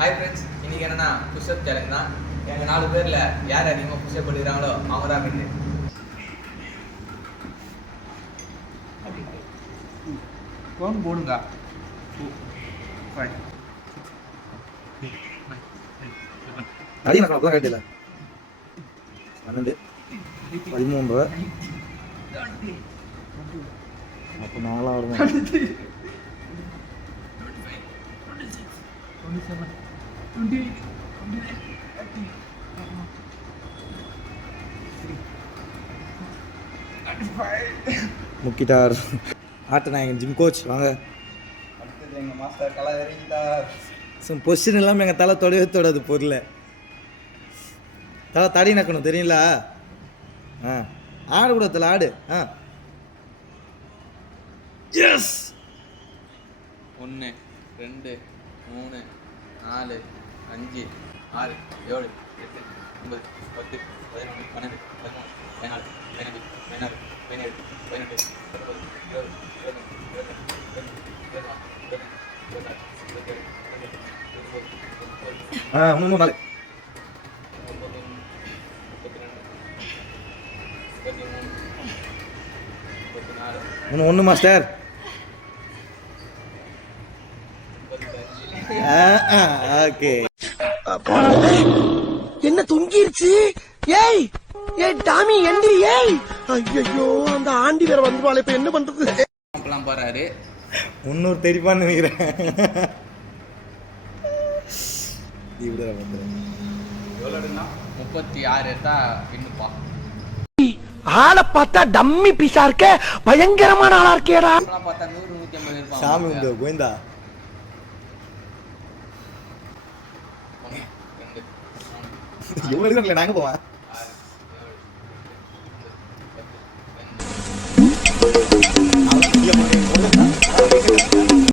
Hi friends, இன்னைக்கு என்னன்னா push-up challenge தான். எங்கள் 4 பேரில் யார் அதிகமாக புஷ்அப் பண்ணிக்கிறாங்களோ அவங்க தான் வின்னு. कौन बोलूँगा அடி நான் அப்பதான் கேட்டல 12 13 அப்ப 4 ஆகும் 27 28 முக்கிட்டார் ஆட்ட நாயகன் ஜிம் கோச் வாங்க. அடுத்தது எங்கள் மாஸ்டர் கலாவரிட்டார். பொசிஷன் இல்லாமல் எங்கள் தலை தொடவே தொடாது பொருள். தலை தடி நக்கணும் தெரியுங்களா? ஆ ஆடு கூட தலை ஆடு. ஆ எஸ் 1 2 3 4 5 6 7 8 9 10 11 12 13 14 15 16 17 ஆ 3 4 1 மாஸ்டர். ஓகே என்ன தொங்கிருச்சு? ஏய் ஏய் டாமி எந்திரி. ஏய் ஐயோ அந்த ஆண்டி வேற வந்துருவாளே, இப்ப என்ன பண்றது? அப்பெல்லாம் போறாரு. 300 தெரிப்பான்னு நினைக்கிறேன். எவ்வளோன்னா 36 எடுத்தா வின்னுப்பா. ஆளை பார்த்தா டம்மி பீஸா இருக்க, பயங்கரமான ஆளா இருக்கேடா. பார்த்தா 100 150 இருப்பான். சாமி உண்டு கோயந்தா. 1 2 3 எவ்வளவு இருக்கல நாங்க போவா.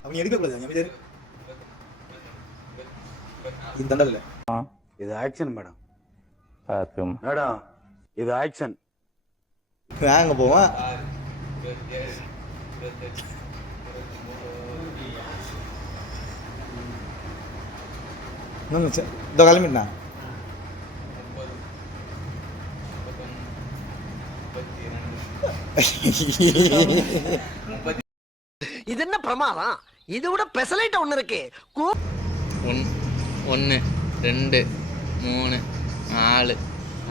அவங்க எடுக்க கூடாது. அமைச்சர் இந்த தண்டல இது ஆக்ஷன் மேடம். பாத்ரூம் மேடம் இது ஆக்ஷன். வாங்க போவா. 6 7 கிளம்பிட்டா. இது என்ன பிரமாதம்? இது விட பெசலைட் ஒண்ணு இருக்கு. 1 2 3 4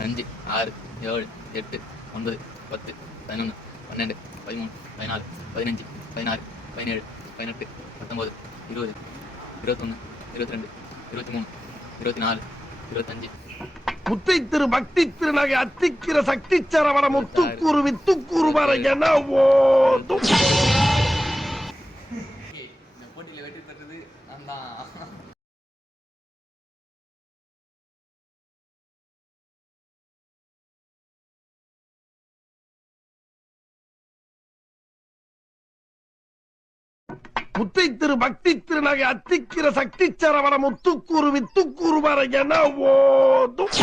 5 6 7 8 9 10 11 12 13 14 15 16 17 18 19 20 21 22 23 24 25. முத்தை திரு பக்தி திருநகை அத்திக்கிற சக்தி சரவண முத்துக்கூறு வித்துக்கூறு வர என ஓதும். இந்த போட்டியில் வெற்றி பெற்றது நான் தான். முத்தை திரு பக்தி திருநகை அத்திக்கிற சக்தி சரவண முத்துக்கூறு வித்துக்கூறு வர என ஓதும்.